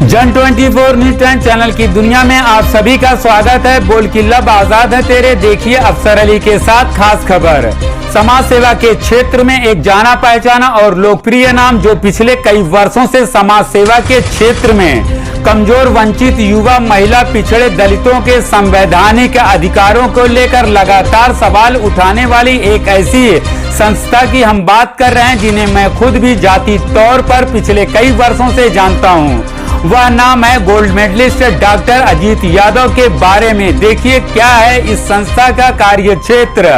जन24 news time channel की दुनिया में आप सभी का स्वागत है। बोल किल्लब आजाद है तेरे, देखिए अफसर अली के साथ खास खबर। समाज सेवा के क्षेत्र में एक जाना पहचाना और लोकप्रिय नाम जो पिछले कई वर्षों से समाज सेवा के क्षेत्र में कमजोर, वंचित, युवा, महिला, पिछड़े, दलितों के संवैधानिक अधिकारों को लेकर लगातार सवाल उठाने वाली एक ऐसी संस्था की हम बात कर रहे हैं जिन्हें मैं खुद भी जाति तौर पर पिछले कई वर्षों से जानता हूं। वह नाम है gold medallist doctor Ajit Yadav के बारे में। देखिए क्या है इस संस्था का कार्य क्षेत्र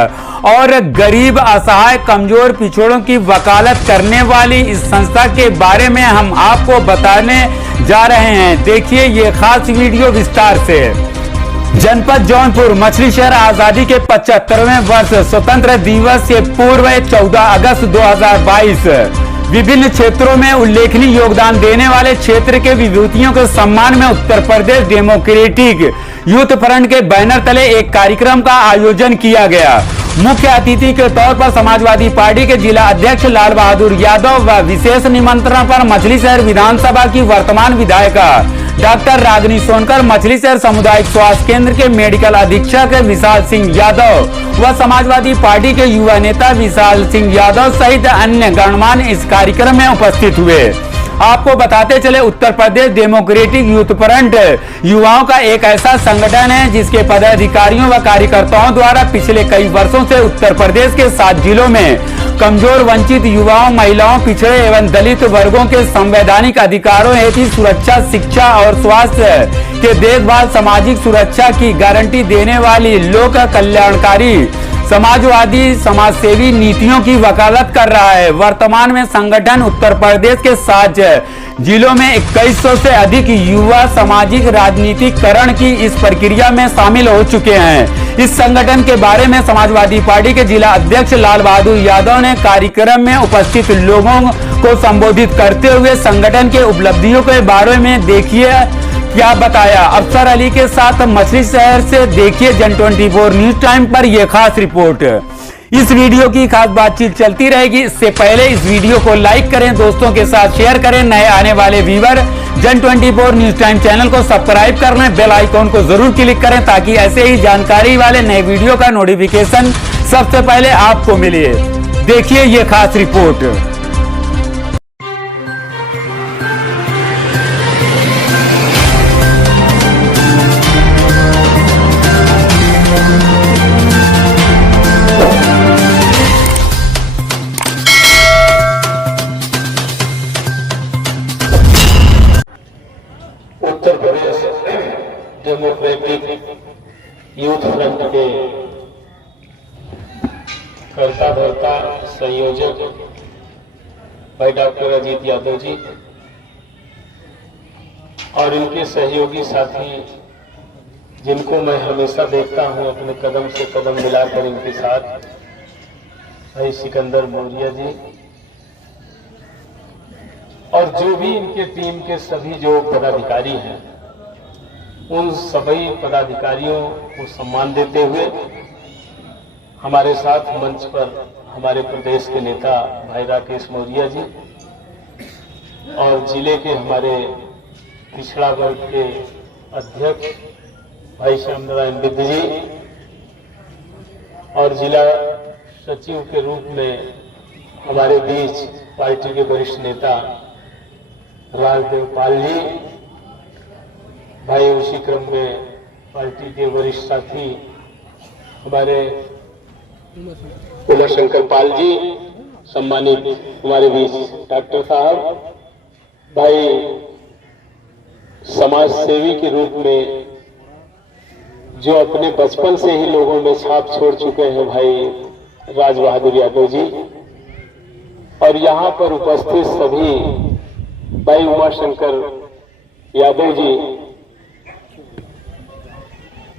और गरीब, असहाय, कमजोर, पिछड़ों की वकालत करने वाली इस संस्था के बारे में हम आपको बताने जा रहे हैं। देखिए ये खास वीडियो विस्तार से। जनपद जौनपुर मछली शहर आजादी के 75वें वर्ष स्वतंत्र दिवस से पूर्व 14 अगस्त 2022 विभिन्न क्षेत्रों में उल्लेखनीय योगदान देने वाले क्षेत्र के विभूतियों के सम्मान में Uttar Pradesh democratic youth front के बैनर तले एक कार्यक्रम का आयोजन किया गया। मुख्य अतिथि के तौर पर समाजवादी पार्टी के जिला अध्यक्ष लाल बहादुर यादव व विशेष निमंत्रण पर मछली शहर विधानसभा की वर्तमान विधायिका डॉक्टर रागिनी सोनकर, मछली शहर सामुदायिक स्वास्थ्य केंद्र के मेडिकल अधीक्षक विशाल सिंह यादव व समाजवादी पार्टी के युवा नेता विशाल सिंह यादव सहित अन्य गणमान्य इस कार्यक्रम में उपस्थित हुए। आपको बताते चले Uttar Pradesh democratic youth front युवाओं का एक ऐसा संगठन है जिसके पदाधिकारियों व कार्यकर्ताओं द्वारा पिछले कई वर्षों से उत्तर प्रदेश के 7 जिलों में कमजोर, वंचित, युवाओं, महिलाओं, पिछड़े एवं दलित वर्गों के संवैधानिक अधिकारों हेतु सुरक्षा, शिक्षा और स्वास्थ्य के देखभाल, सामाजिक सुरक्षा की गारंटी देने वाली लोक कल्याणकारी समाजवादी समाजसेवी नीतियों की वकालत कर रहा है। वर्तमान में संगठन उत्तर प्रदेश के 7 जिलों में 2100 से अधिक युवा सामाजिक राजनीतिकरण की इस प्रक्रिया में शामिल हो चुके हैं। इस संगठन के बारे में समाजवादी पार्टी के जिला अध्यक्ष लाल बहादुर यादव ने कार्यक्रम में उपस्थित लोगों को संबोधित करते हुए संगठन के उपलब्धियों के बारे में देखिए क्या बताया। अफसर अली के साथ मछली शहर से देखिए जन24 न्यूज टाइम पर यह खास रिपोर्ट। इस वीडियो की खास बातचीत चलती रहेगी। इससे पहले इस वीडियो को लाइक करें, दोस्तों के साथ शेयर करें। नए आने वाले व्यूअर जन24 न्यूज टाइम चैनल को सब्सक्राइब कर लें, बेल आइकॉन को जरूर क्लिक करें ताकि ऐसे ही जानकारी वाले नए वीडियो का नोटिफिकेशन सबसे पहले आपको मिले। देखिए ये खास report. Uttar Pradesh democratic youth front के कर्ता धर्ता संयोजक भाई डॉक्टर अजीत यादव जी और इनके सहयोगी साथी जिनको मैं हमेशा देखता हूं अपने कदम से कदम मिलाकर इनके साथ, भाई सिकंदर मौर्य जी और जो भी इनके टीम के सभी जो पदाधिकारी हैं, उन सभी पदाधिकारियों को सम्मान देते हुए हमारे साथ मंच पर हमारे प्रदेश के नेता भाई राकेश मौर्य जी और जिले के हमारे पिछड़ा वर्ग के अध्यक्ष भाई श्याम नारायण बिद्ध जी और जिला सचिव के रूप में हमारे बीच पार्टी के वरिष्ठ नेता राजदेव पाल जी, भाई उसी क्रम में पार्टी के वरिष्ठ साथी हमारे उमा शंकर पाल जी, सम्मानित हमारे बीच डॉक्टर साहब, भाई समाज सेवी के रूप में जो अपने बचपन से ही लोगों में छाप छोड़ चुके हैं भाई राज बहादुर यादव जी और यहाँ पर उपस्थित सभी भाई उमा शंकर यादव जी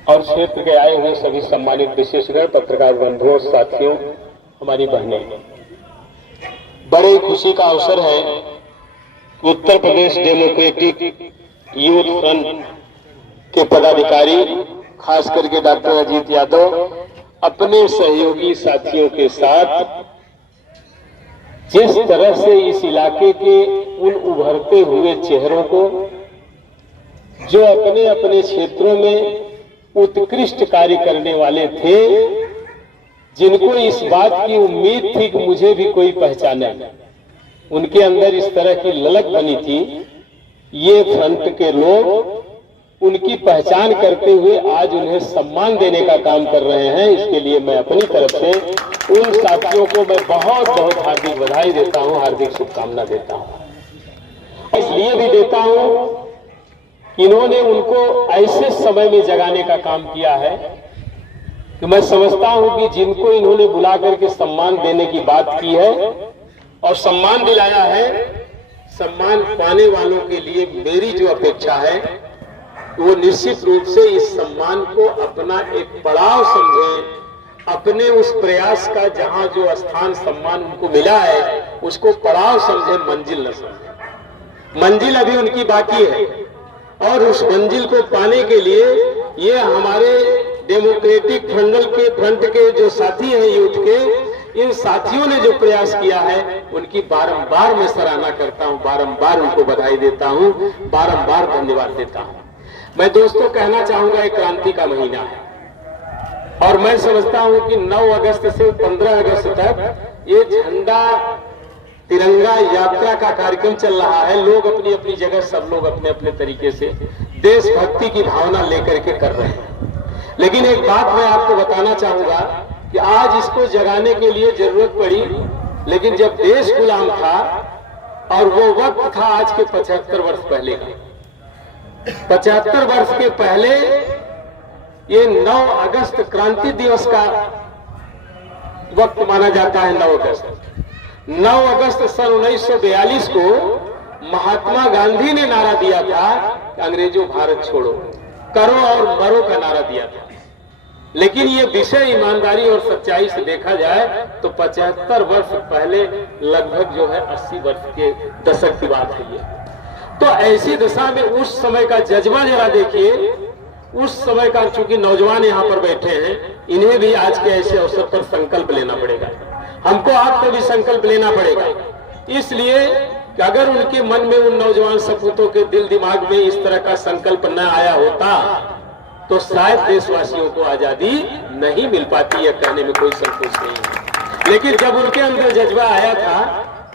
और क्षेत्र के आए हुए सभी सम्मानित विशेषज्ञ, पत्रकार बंधुओं, साथियों, हमारी बहनें, बड़े खुशी का अवसर है कि Uttar Pradesh democratic youth front के पदाधिकारी खास करके डॉक्टर अजीत यादव अपने सहयोगी साथियों के साथ जिस तरह से इस इलाके के उन उभरते हुए चेहरों को जो अपने अपने क्षेत्रों में उत्कृष्ट कार्य करने वाले थे, जिनको इस बात की उम्मीद थी कि मुझे भी कोई पहचाने, उनके अंदर इस तरह की ललक बनी थी। ये फ्रंट के लोग उनकी पहचान करते हुए आज उन्हें सम्मान देने का काम कर रहे हैं। इसके लिए मैं अपनी तरफ से उन साथियों को मैं बहुत बहुत हार्दिक बधाई देता हूं, हार्दिक शुभकामना देता हूं। इसलिए भी देता हूं कि इन्होंने उनको ऐसे समय में जगाने का काम किया है कि मैं समझता हूं कि जिनको इन्होंने बुला करके सम्मान देने की बात की है और सम्मान दिलाया है, सम्मान पाने वालों के लिए मेरी जो अपेक्षा है वो निश्चित रूप से इस सम्मान को अपना एक पड़ाव समझें, अपने उस प्रयास का जहां जो स्थान सम्मान उनको मिला है उसको पड़ाव समझें, मंजिल न समझें। मंजिल अभी उनकी बाकी है और उस मंजिल को पाने के लिए ये हमारे डेमोक्रेटिक फ्रंट के जो साथी हैं यूथ के, इन साथियों ने जो प्रयास किया है उनकी बारंबार मैं सराहना करता हूं, बारंबार उनको बधाई देता हूं, बारंबार धन्यवाद देता हूं। मैं दोस्तों कहना चाहूंगा एक क्रांति का महीना है और मैं समझता हूं कि 9 अगस्त से 15 अगस्त तक ये झंडा तिरंगा यात्रा का कार्यक्रम चल रहा है। लोग अपनी अपनी जगह, सब लोग अपने अपने तरीके से देशभक्ति की भावना लेकर के कर रहे हैं। लेकिन एक बात मैं आपको बताना चाहूंगा कि आज इसको जगाने के लिए जरूरत पड़ी, लेकिन जब देश गुलाम था और वो वक्त था आज के 75 वर्ष पहले का, 75 वर्ष के पहले ये 9 अगस्त क्रांति दिवस का वक्त माना जाता है। 9 अगस्त सन 1942 को महात्मा गांधी ने नारा दिया था कि अंग्रेजों भारत छोड़ो, करो और मरो का नारा दिया था। लेकिन ये विषय ईमानदारी और सच्चाई से देखा जाए तो 75 वर्ष पहले लगभग जो है 80 वर्ष के दशक की बात है ये। तो ऐसी दशा में उस समय का जज्बा जरा देखिए, उस समय का, चूंकि नौजवान यहाँ पर बैठे हैं, इन्हें भी आज के ऐसे अवसर पर संकल्प लेना पड़ेगा, हमको आपको भी संकल्प लेना पड़ेगा। इसलिए कि अगर उनके मन में, उन नौजवान सपूतों के दिल दिमाग में इस तरह का संकल्प न आया होता तो शायद देशवासियों को आजादी नहीं मिल पाती, यह कहने में कोई संकोच नहीं है। लेकिन जब उनके अंदर जज्बा आया था,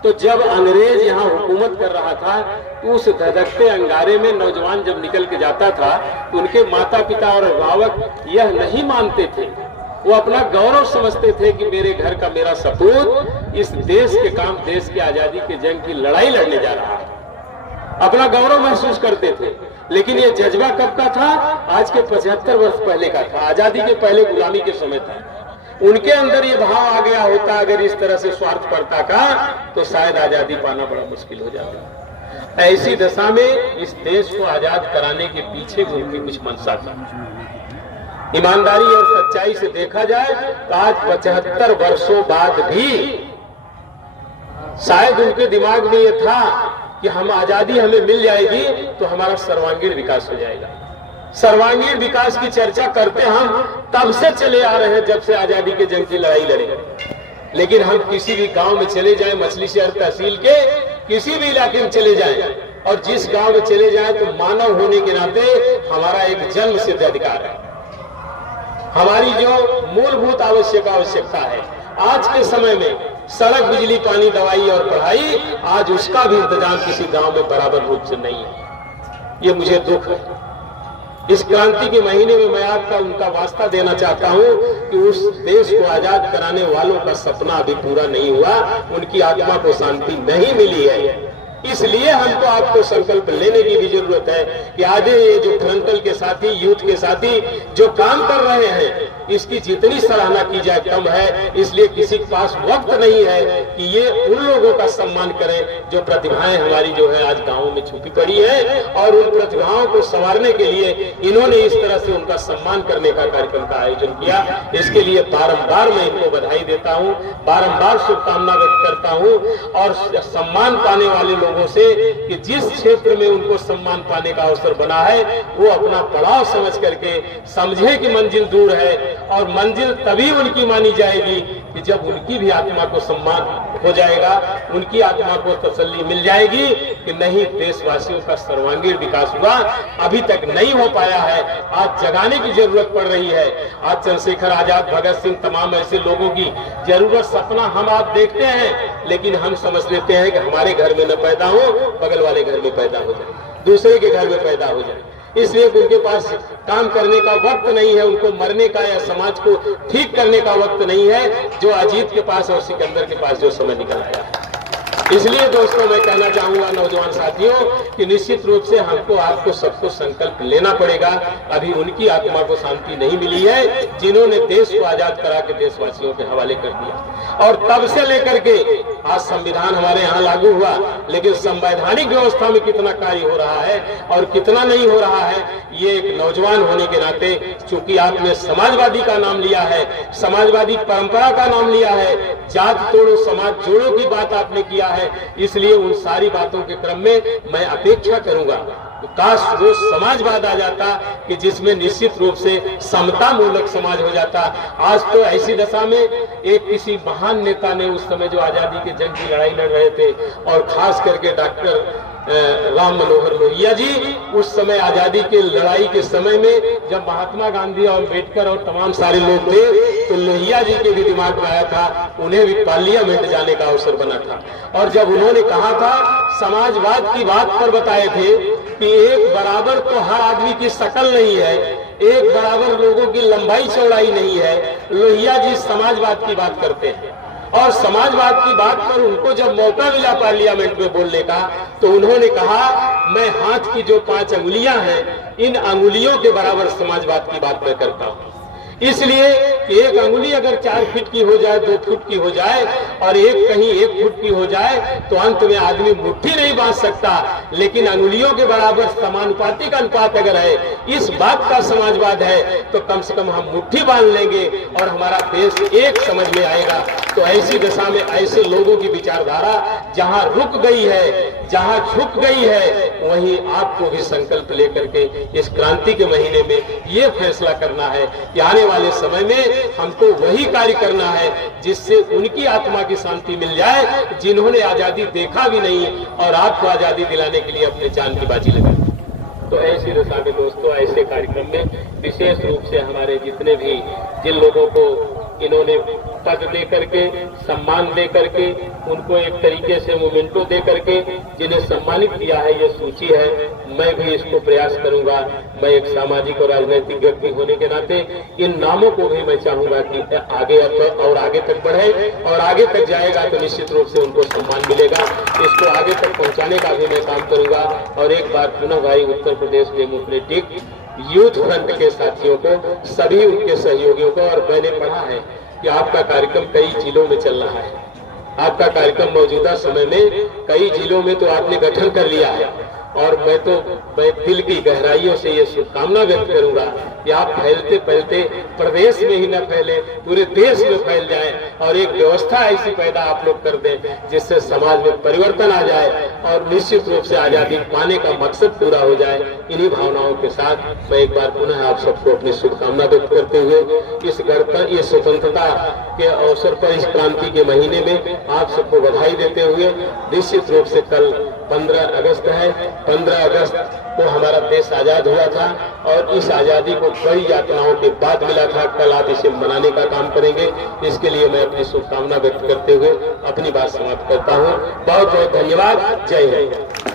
तो जब अंग्रेज यहाँ हुकूमत कर रहा था तो उस धधकते अंगारे में नौजवान जब निकल के जाता था तो उनके माता पिता और अभिभावक यह नहीं मानते थे, वो अपना गौरव समझते थे कि मेरे घर का मेरा सपूत इस देश के काम, देश की आजादी के जंग की लड़ाई लड़ने जा रहा है, अपना गौरव महसूस करते थे। लेकिन ये जज्बा कब का था? आज के 75 वर्ष पहले का था, आजादी के पहले गुलामी के समय था। उनके अंदर ये भाव आ गया होता अगर इस तरह से स्वार्थपरता का, तो शायद आजादी पाना बड़ा मुश्किल हो जाता। ऐसी दशा में इस देश को आजाद कराने के पीछे भी उनकी कुछ मंशा था। ईमानदारी और सच्चाई से देखा जाए तो आज 75 वर्षों बाद भी शायद उनके दिमाग में यह था कि हम आजादी हमें मिल जाएगी तो हमारा सर्वांगीण विकास हो जाएगा। सर्वांगीण विकास की चर्चा करते हम तब से चले आ रहे हैं जब से आजादी के जंग की लड़ाई लड़े। लेकिन हम किसी भी गांव में चले जाएं, मछली शहर तहसील के किसी भी इलाके में चले जाएं और जिस गांव में चले जाएं तो मानव होने के नाते हमारा एक जन्म सिद्ध अधिकार है, हमारी जो मूलभूत आवश्यकता है आज के समय में सड़क, बिजली, पानी, दवाई और पढ़ाई, आज उसका भी इंतजाम किसी गांव में बराबर रूप से नहीं है। ये मुझे दुख है। इस क्रांति के महीने में मैं आपका उनका वास्ता देना चाहता हूं कि उस देश को आजाद कराने वालों का सपना अभी पूरा नहीं हुआ, उनकी आत्मा को शांति नहीं मिली है। इसलिए हमको आपको संकल्प लेने की भी जरूरत है कि आज ये जो फ्रंटल के साथी, यूथ के साथी जो काम कर रहे हैं, इसकी जितनी सराहना की जाए कम है। इसलिए किसी के पास वक्त नहीं है कि ये उन लोगों का सम्मान करें जो प्रतिभाएं हमारी जो है आज गांवों में छुपी पड़ी है, और उन प्रतिभाओं को संवारने के लिए इन्होंने इस तरह से उनका सम्मान करने का कार्यक्रम का आयोजन किया। इसके लिए बारंबार मैं इनको बधाई देता हूं, बारंबार शुभकामना व्यक्त करता हूं और सम्मान पाने वाले लोगों से कि जिस क्षेत्र में उनको सम्मान पाने का अवसर बना है वो अपना पड़ाव समझ करके समझे कि मंजिल दूर है और मंजिल तभी उनकी मानी जाएगी कि जब उनकी भी आत्मा को सम्मान हो जाएगा, उनकी आत्मा को तसल्ली मिल जाएगी कि नहीं, देशवासियों का सर्वांगीण विकास हुआ, अभी तक नहीं हो पाया है, आज जगाने की जरूरत पड़ रही है। आज चंद्रशेखर आजाद, भगत सिंह, तमाम ऐसे लोगों की जरूरत, सपना हम आप देखते हैं, लेकिन हम समझ लेते हैं कि हमारे घर में न पैदा हो, बगल वाले घर में पैदा हो जाए, दूसरे के घर में पैदा हो जाए। इसलिए उनके पास काम करने का वक्त नहीं है, उनको मरने का या समाज को ठीक करने का वक्त नहीं है, जो अजीत के पास और सिकंदर के पास जो समय निकल आया है। इसलिए दोस्तों मैं कहना चाहूंगा नौजवान साथियों कि निश्चित रूप से हमको आपको सबको संकल्प लेना पड़ेगा। अभी उनकी आत्मा को शांति नहीं मिली है जिन्होंने देश को आजाद करा के देशवासियों के हवाले कर दिया। और तब से लेकर के आज संविधान हमारे यहाँ लागू हुआ, लेकिन संवैधानिक व्यवस्था में कितना कार्य हो रहा है और कितना नहीं हो रहा है, ये एक नौजवान होने के नाते, चूंकि आपने समाजवादी का नाम लिया है, समाजवादी परंपरा का नाम लिया है, जात तोड़ो समाज जोड़ो की बात आपने किया है, इसलिए उन सारी बातों के क्रम में मैं अपेक्षा करूंगा तो काश वो समाजवाद आ जाता कि जिसमें निश्चित रूप से समता मूलक समाज हो जाता। आज तो ऐसी दशा में एक किसी महान नेता ने उस समय जो आजादी के जंग की लड़ाई लड़ रहे थे, और खास करके डॉक्टर राम मनोहर लोहिया जी, उस समय आजादी के लड़ाई के समय में जब महात्मा गांधी और अम्बेडकर और तमाम सारे लोग थे, तो लोहिया जी के भी दिमाग में आया था, उन्हें भी पार्लियामेंट जाने का अवसर बना था। और जब उन्होंने कहा था, समाजवाद की बात पर बताए थे कि एक बराबर तो हर आदमी की शकल नहीं है, एक बराबर लोगों की लंबाई चौड़ाई नहीं है। लोहिया जी समाजवाद की बात करते हैं, और समाजवाद की बात पर उनको जब मौका मिला पार्लियामेंट में बोलने का, तो उन्होंने कहा, मैं हाथ की जो 5 अंगुलियां हैं, इन अंगुलियों के बराबर समाजवाद की बात मैं करता हूं। इसलिए एक अंगुली अगर 4 फीट की हो जाए, 2 फुट की हो जाए, और एक कहीं 1 फुट की हो जाए, तो अंत में आदमी मुट्ठी नहीं बांध सकता, लेकिन अंगुलियों के बराबर समानुपातिक अनुपात अगर है, इस बात का समाजवाद है, तो कम से कम हम मुट्ठी बांध लेंगे और हमारा देश एक समझ में आएगा। तो ऐसी दशा में ऐसे लोगों की विचारधारा जहां रुक गई है, जहां झुक गई है, वहीं आपको भी संकल्प लेकर के इस क्रांति के महीने में ये फैसला करना है कि आने वाले समय में हमको वही कार्य करना है जिससे उनकी आत्मा की शांति मिल जाए जिन्होंने आजादी देखा भी नहीं और आपको आजादी दिलाने के लिए अपने जान की बाजी लगाई। तो ऐसी दशा में दोस्तों, ऐसे कार्यक्रम में विशेष रूप से हमारे जितने भी जिन लोगों को इन्होंने पद दे करके, सम्मान दे करके, उनको एक तरीके से मोमेंटो दे करके जिन्हें सम्मानित किया है, ये सूची है। मैं भी इसको प्रयास करूंगा। मैं एक सामाजिक और राजनीतिक व्यक्ति होने के नाते इन नामों को भी मैं चाहूंगा कि आगे और आगे तक बढ़े, और आगे तक जाएगा तो निश्चित रूप से उनको सम्मान मिलेगा। इसको आगे तक पहुंचाने का भी मैं काम करूंगा। और एक बार पुनः भाई Uttar Pradesh democratic youth front के साथियों को, सभी उनके सहयोगियों को, और मैंने पढ़ा है कि आपका कार्यक्रम कई जिलों में चल रहा है। आपका कार्यक्रम मौजूदा समय में कई जिलों में तो आपने गठन कर लिया है, और मैं दिल की गहराइयों से ये शुभकामना व्यक्त करूंगा कि आप फैलते फैलते प्रदेश में ही न फैले, पूरे देश में फैल जाए, और एक व्यवस्था ऐसी पैदा आप लोग कर दें जिससे समाज में परिवर्तन आ जाए और निश्चित रूप से आजादी पाने का मकसद पूरा हो जाए। इन्हीं भावनाओं के साथ मैं एक बार पुनः आप सबको अपनी शुभकामना व्यक्त करते हुए इस स्वतंत्रता के अवसर पर, इस क्रांति के महीने में आप सबको बधाई देते हुए, निश्चित रूप से कल 15 अगस्त है। 15 अगस्त को हमारा देश आजाद हुआ था, और इस आजादी को कई यातनाओं के बाद मिला था। कल आप इसे मनाने का काम करेंगे, इसके लिए मैं अपनी शुभकामना व्यक्त करते हुए अपनी बात समाप्त करता हूँ। बहुत बहुत धन्यवाद। जय हिंद।